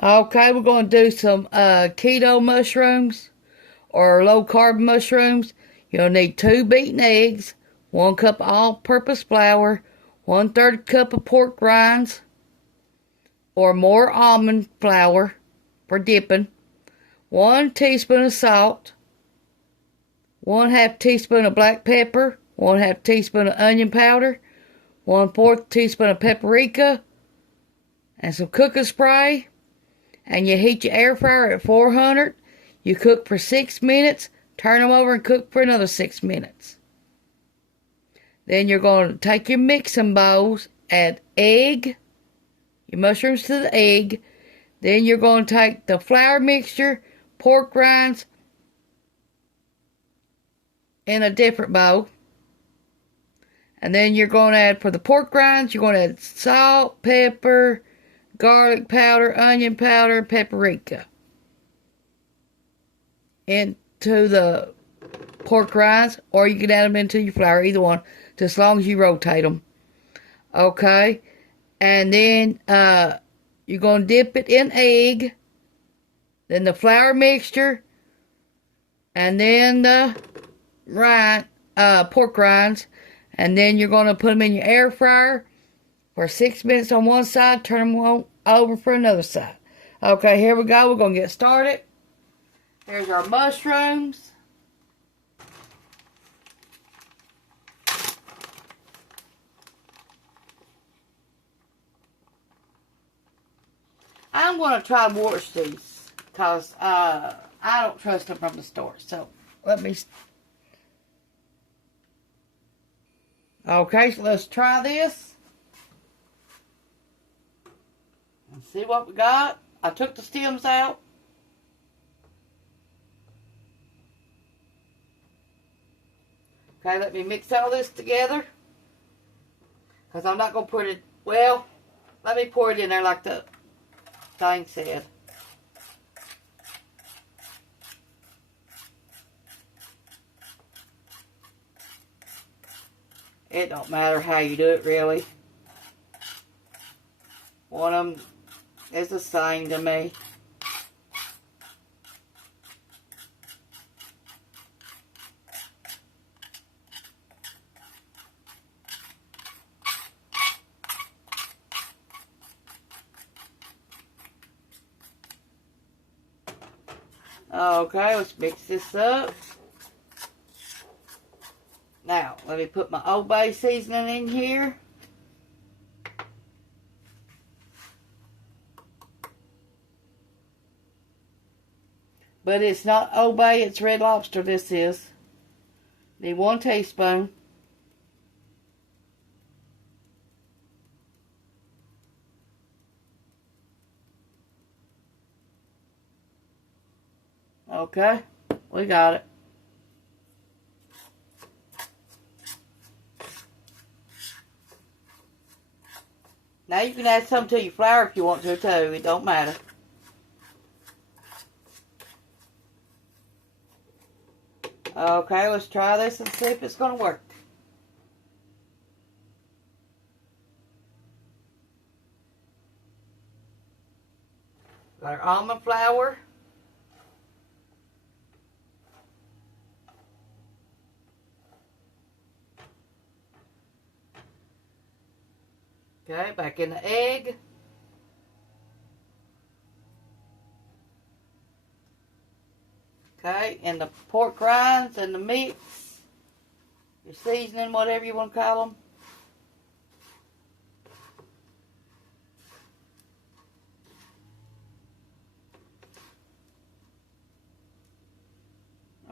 Okay, we're going to do some keto mushrooms or low carb mushrooms. You'll need 2 beaten eggs, 1 cup all-purpose flour, 1/3 cup of pork rinds or more almond flour for dipping, 1 teaspoon of salt, 1/2 teaspoon of black pepper, 1/2 teaspoon of onion powder, 1/4 teaspoon of paprika, and some cooking spray. And you heat your air fryer at 400. You cook for 6 minutes. Turn them over and cook for another 6 minutes. Then you're going to take your mixing bowls, add egg, your mushrooms to the egg. Then you're going to take the flour mixture, pork rinds in a different bowl. And then you're going to add, for the pork rinds, you're going to add salt, pepper, garlic powder, onion powder, paprika into the pork rinds, or you can add them into your flour, either one, just as long as you rotate them. Okay, and then you're going to dip it in egg, then the flour mixture, and then the pork rinds, and then you're going to put them in your air fryer for 6 minutes on one side, turn them over for another side. Okay, here we go. We're going to get started. Here's our mushrooms. I'm going to try to wash these because I don't trust them from the store. So let me... Okay, so let's try this. And see what we got. I took the stems out. Okay, let me mix all this together. Because I'm not going to put it... Well, let me pour it in there like the thing said. It don't matter how you do it, really. One of them is the same to me. Okay, let's mix this up. Now, let me put my Old Bay seasoning in here. But it's not Old Bay, it's Red Lobster this is. Need 1 teaspoon. Okay, we got it. Now you can add some to your flour if you want to too, it don't matter. Okay, let's try this and see if it's going to work. Got our almond flour. Okay, back in the egg. Okay, and the pork rinds and the mix. Your seasoning, whatever you want to call them.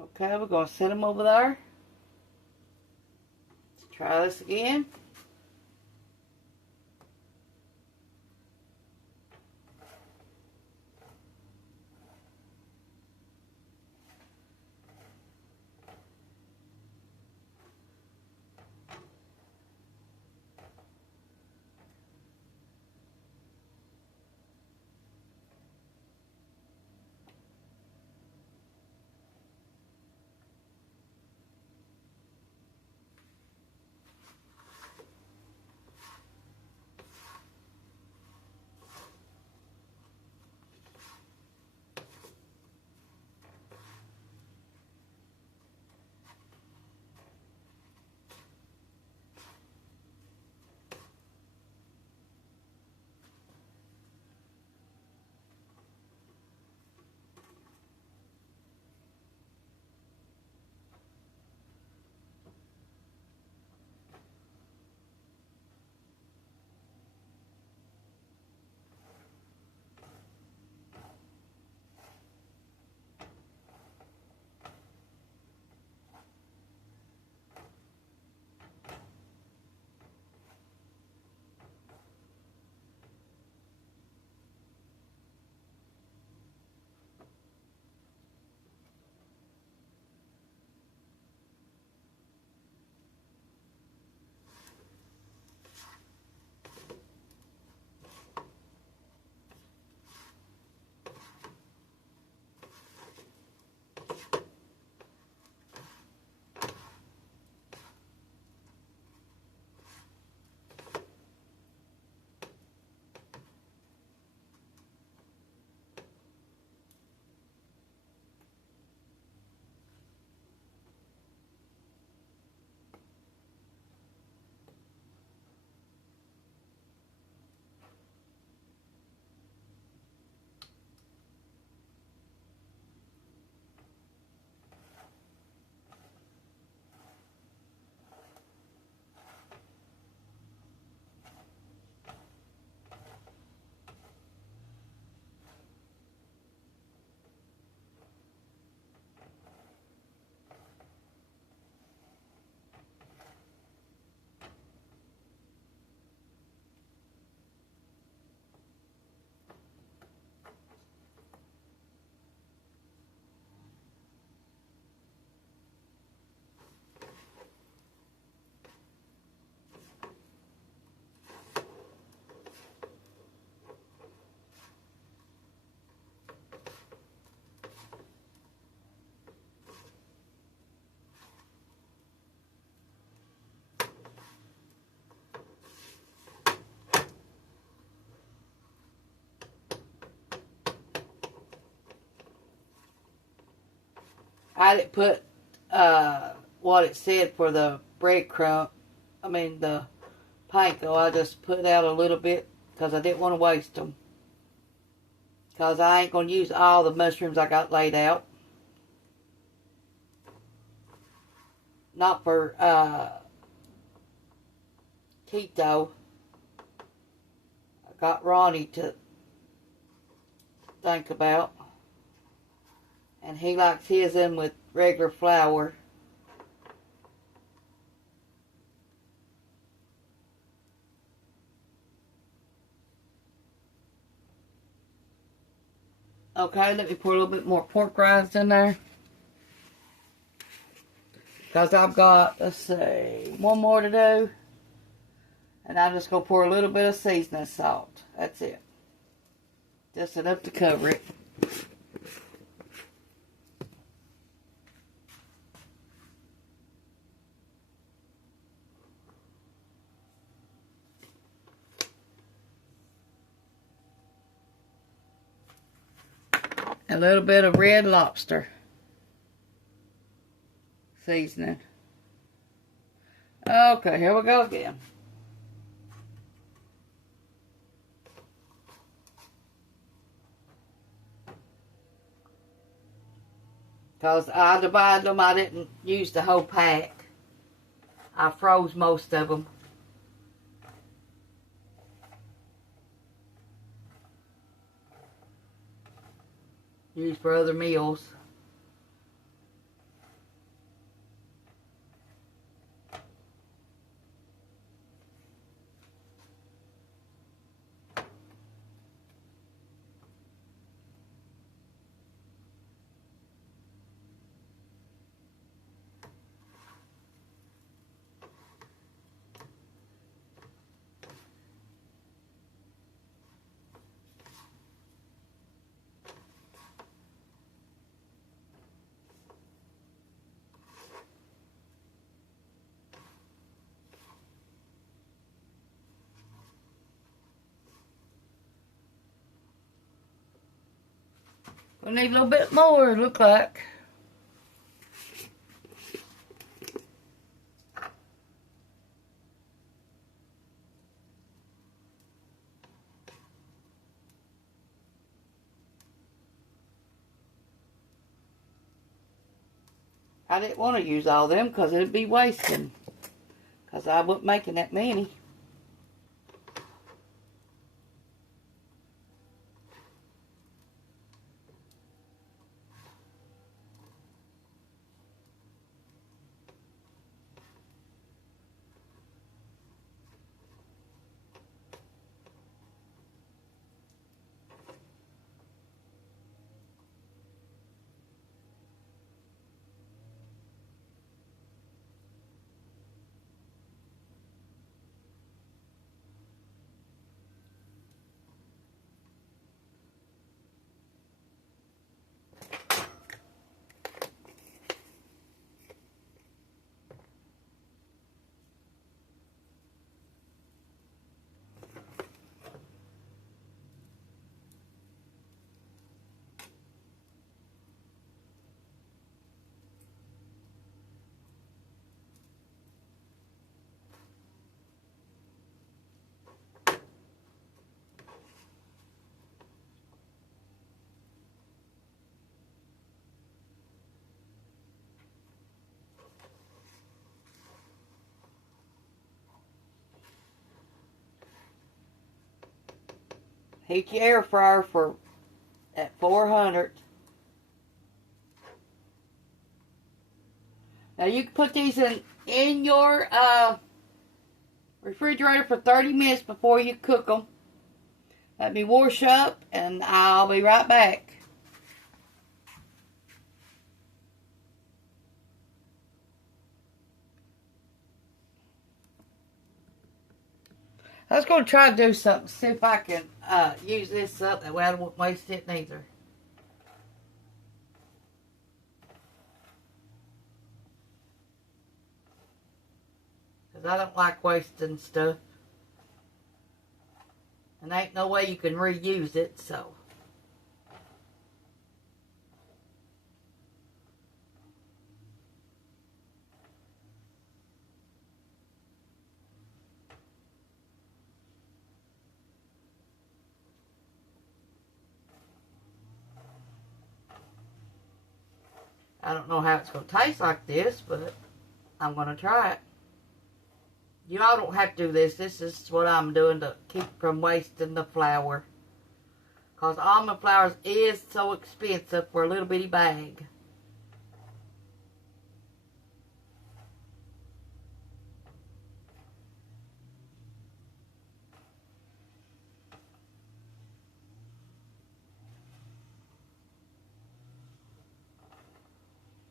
Okay, we're going to set them over there. Let's try this again. I didn't put what it said for the breadcrumb. I mean the panko. I just put out a little bit because I didn't want to waste them. Because I ain't going to use all the mushrooms I got laid out. Not for keto. I got Ronnie to think about. And he likes his in with regular flour. Okay, let me pour a little bit more pork rinds in there. Because I've got, let's see, one more to do. And I'm just going to pour a little bit of seasoning salt. That's it. Just enough to cover it. A little bit of Red Lobster seasoning. Okay, here we go again. Because I divided them, I didn't use the whole pack. I froze most of them. Used for other meals. We need a little bit more, it look like. I didn't want to use all them because it'd be wasting. Because I wasn't making that many. Heat your air fryer for at 400. Now you can put these in your refrigerator for 30 minutes before you cook them. Let me wash up and I'll be right back. I was going to try to do something, see if I can use this up. That way I won't waste it neither. Because I don't like wasting stuff. And there ain't no way you can reuse it, so. I don't know how it's going to taste like this, but I'm going to try it. You all don't have to do this. This is what I'm doing to keep from wasting the flour. Because almond flour is so expensive for a little bitty bag.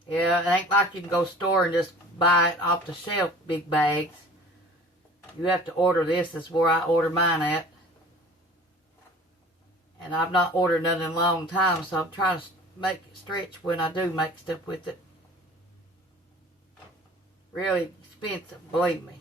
Yeah, it ain't like you can go store and just buy it off the shelf, big bags. You have to order this. This is where I order mine at. And I've not ordered none in a long time, so I'm trying to make it stretch when I do make stuff with it. Really expensive, believe me.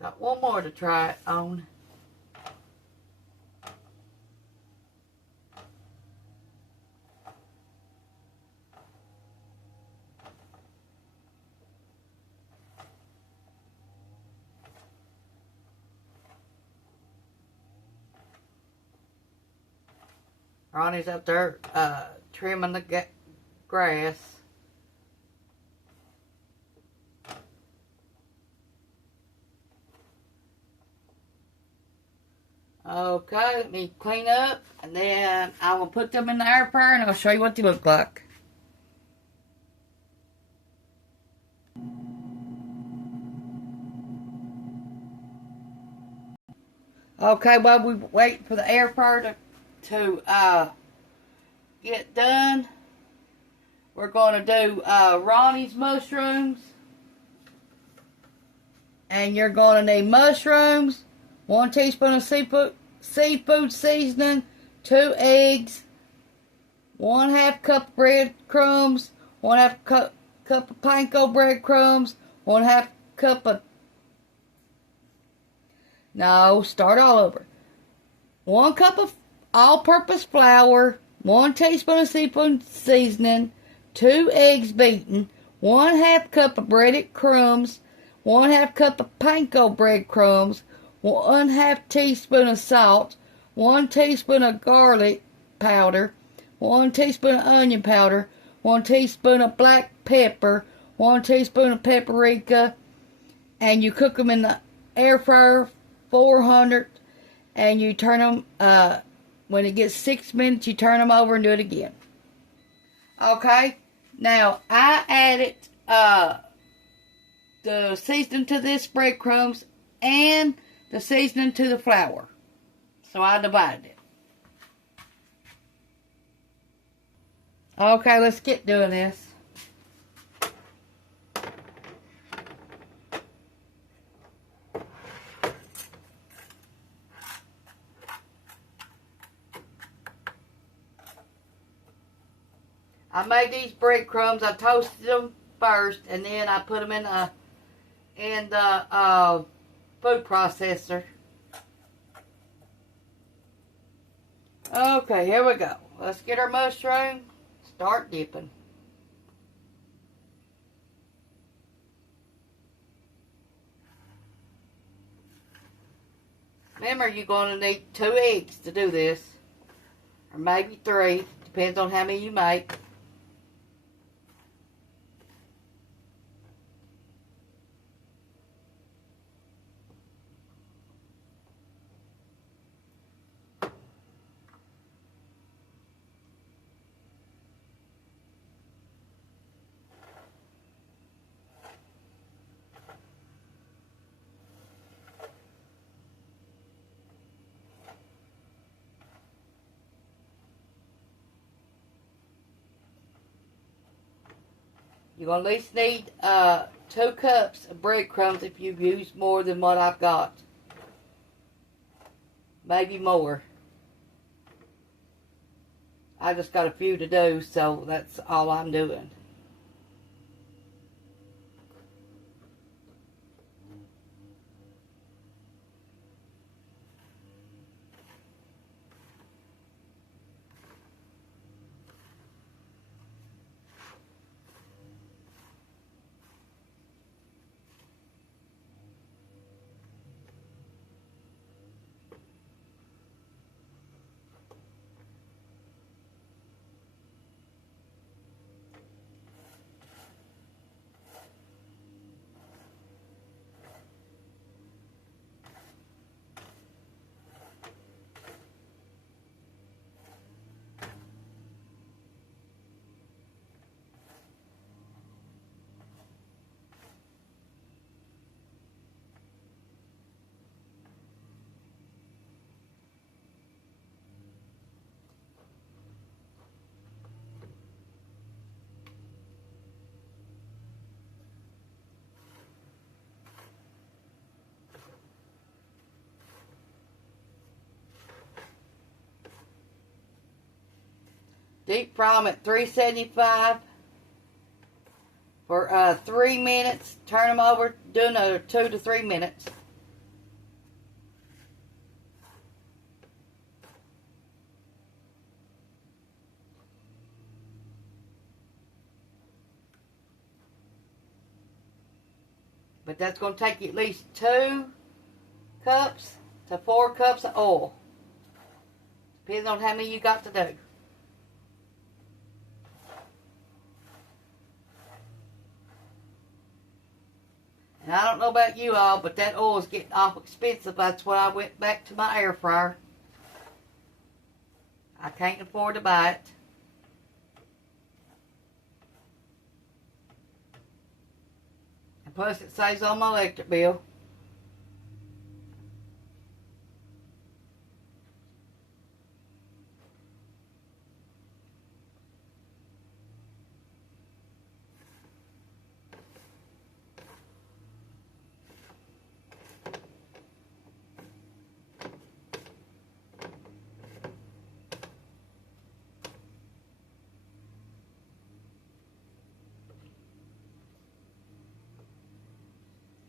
Got one more to try it on. Ronnie's up there trimming the grass. Okay, let me clean up, and then I will put them in the air fryer, and I'll show you what they look like. Okay, while we wait for the air fryer to get done, we're going to do Ronnie's mushrooms. And you're going to need mushrooms, 1 teaspoon of seafood seasoning, 2 eggs, 1/2 cup of breadcrumbs, 1/2 cup of panko breadcrumbs, 1/2 cup of... No, start all over. 1 cup of all-purpose flour, 1 teaspoon of seafood seasoning, 2 eggs beaten, 1/2 cup of breaded crumbs, 1/2 cup of panko breadcrumbs, 1/2 teaspoon of salt, 1 teaspoon of garlic powder, 1 teaspoon of onion powder, 1 teaspoon of black pepper, 1 teaspoon of paprika, and you cook them in the air fryer 400, and you turn them, when it gets 6 minutes, you turn them over and do it again. Okay, now I added the seasoning to this breadcrumbs and the seasoning to the flour. So I divided it. Okay, let's get doing this. I made these breadcrumbs. I toasted them first, and then I put them in the food processor. Okay, here we go. Let's get our mushroom. Start dipping. Remember, you're going to need 2 eggs to do this, or maybe 3. Depends on how many you make. You're going to at least need 2 cups of breadcrumbs if you've used more than what I've got. maybe more. I just got a few to do, so that's all I'm doing. Deep fry them at 375 for 3 minutes. Turn them over, do another 2 to 3 minutes. But that's going to take you at least 2 cups to 4 cups of oil. Depends on how many you got to do. And I don't know about you all, but that oil is getting awful expensive. That's why I went back to my air fryer. I can't afford to buy it. And plus it saves on my electric bill.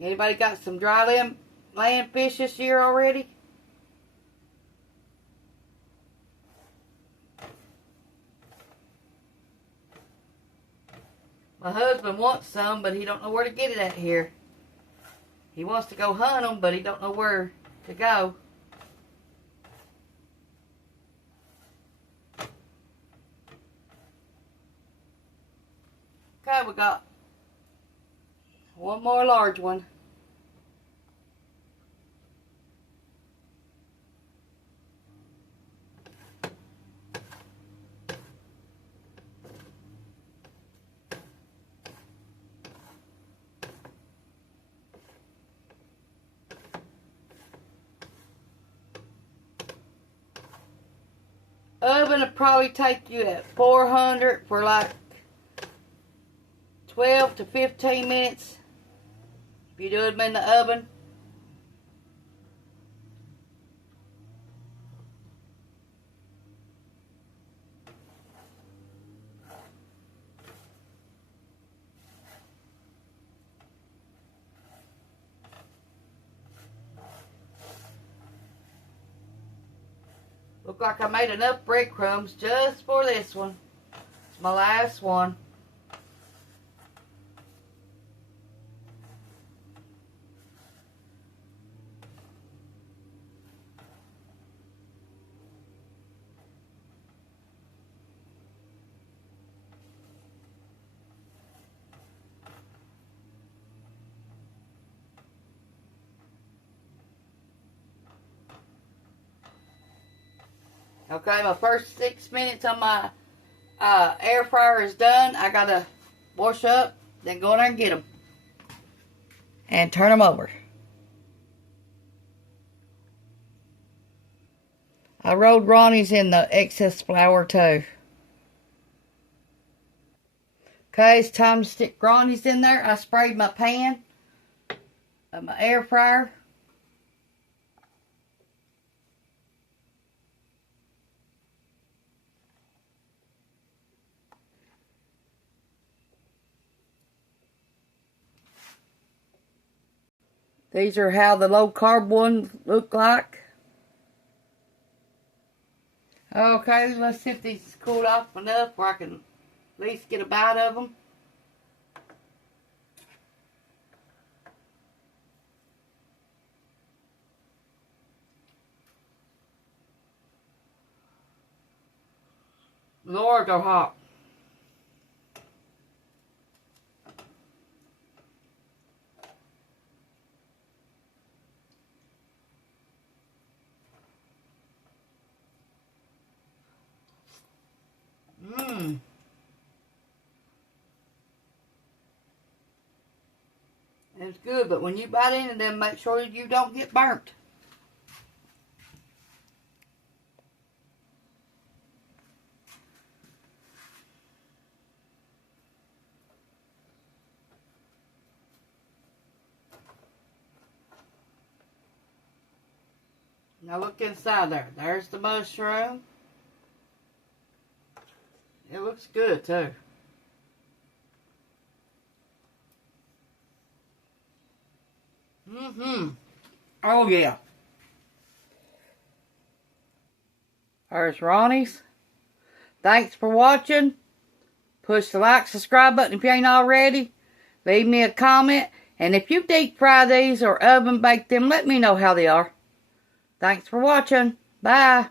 Anybody got some dry land fish this year already? My husband wants some, but he don't know where to get it at here. He wants to go hunt them, but he don't know where to go. Okay, we got one more large one. Oven will probably take you at 400 for like 12 to 15 minutes. If you do them in the oven. Look like I made enough breadcrumbs just for this one. It's my last one. Okay, my first 6 minutes on my air fryer is done. I gotta wash up, then go in there and get them. And turn them over. I rolled Ronnie's in the excess flour too. Okay, it's time to stick Ronnie's in there. I sprayed my pan of my air fryer. These are how the low carb ones look like. Okay, let's see if these cooled off enough where I can at least get a bite of them. Lord, they're hot. Mmm. It's good, but when you bite into them, make sure you don't get burnt. Now look inside there. There's the mushroom. It looks good too. Oh yeah. There's Ronnie's. Thanks for watching. Push the like, subscribe button if you ain't already. Leave me a comment. And if you deep fry these or oven bake them, let me know how they are. Thanks for watching. Bye.